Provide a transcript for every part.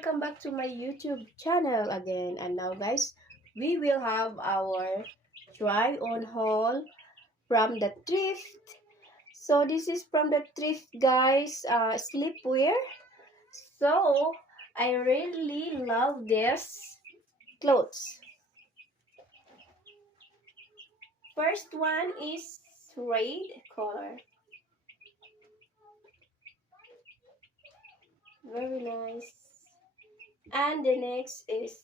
welcome back to my YouTube channel again. And now guys, we will have our try on haul from the thrift. So this is from the thrift guys, sleepwear. So I really love this clothes. First one is red color. Very nice. And the next is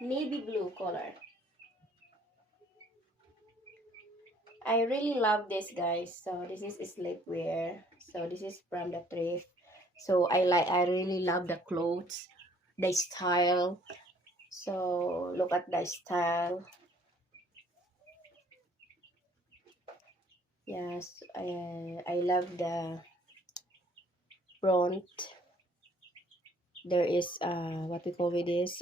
navy blue color. I really love this guys. So this is sleepwear. So this is from the thrift. So I really love the clothes, the style. So look at the style. Yes, I love the front. There is what we call it is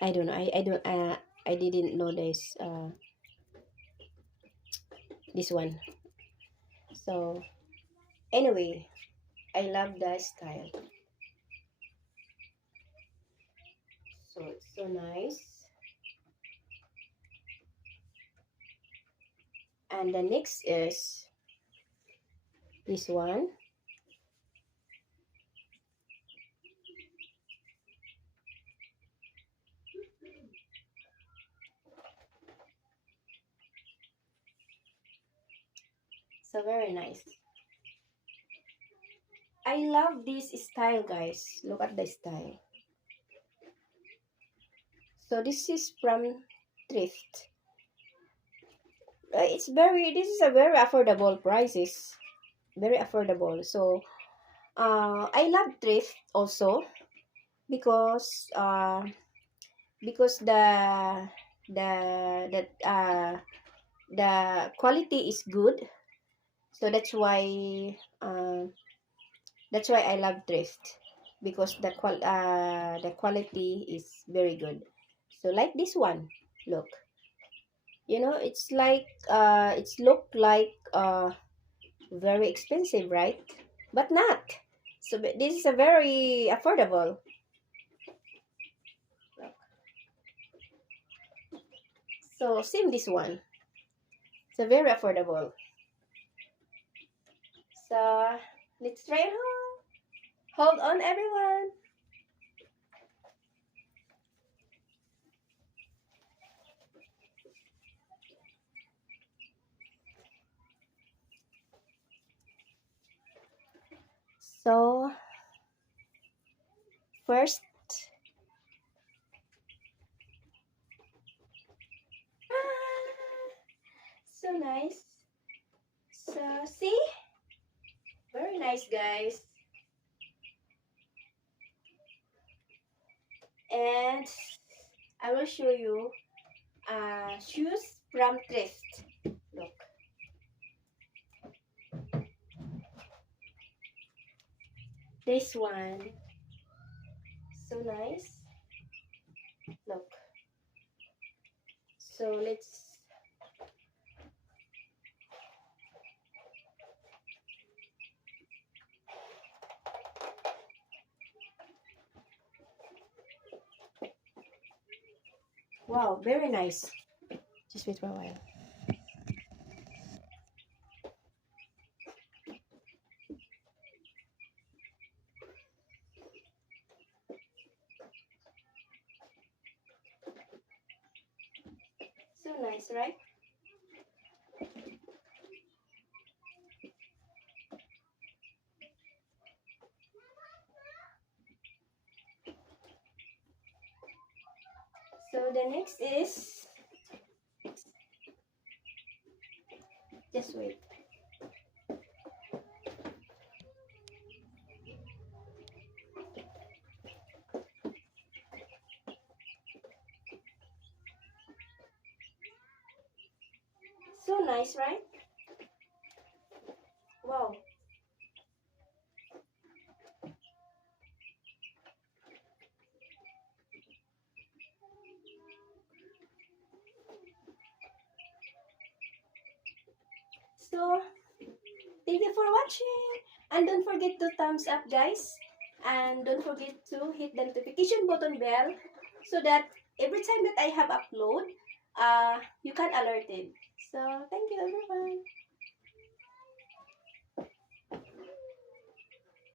I don't know. I didn't know this one. So anyway, I love the style. So it's so nice. And the next is this one. So very nice. I love this style, guys. Look at the style. So this is from thrift. This is a very affordable prices. Very affordable. So I love thrift also because because the the uh the quality is good. So that's why I love thrift because the quality is very good. So like this one, look, it's like it's look like very expensive, right? But not. So this is a very affordable. Look. So same this one. It's a very affordable. So let's try it on. Hold on, everyone. So first, so nice. So see, very nice, guys. And I will show you shoes from thrift. Look, this one, so nice. Look, so let's. Wow, very nice. Just wait for a while. So nice, right? So the next is, just wait. So nice, right? Wow. So, thank you for watching. And don't forget to thumbs up, guys. And don't forget to hit the notification button bell so that every time that I have upload, you can alerted. So, thank you everyone.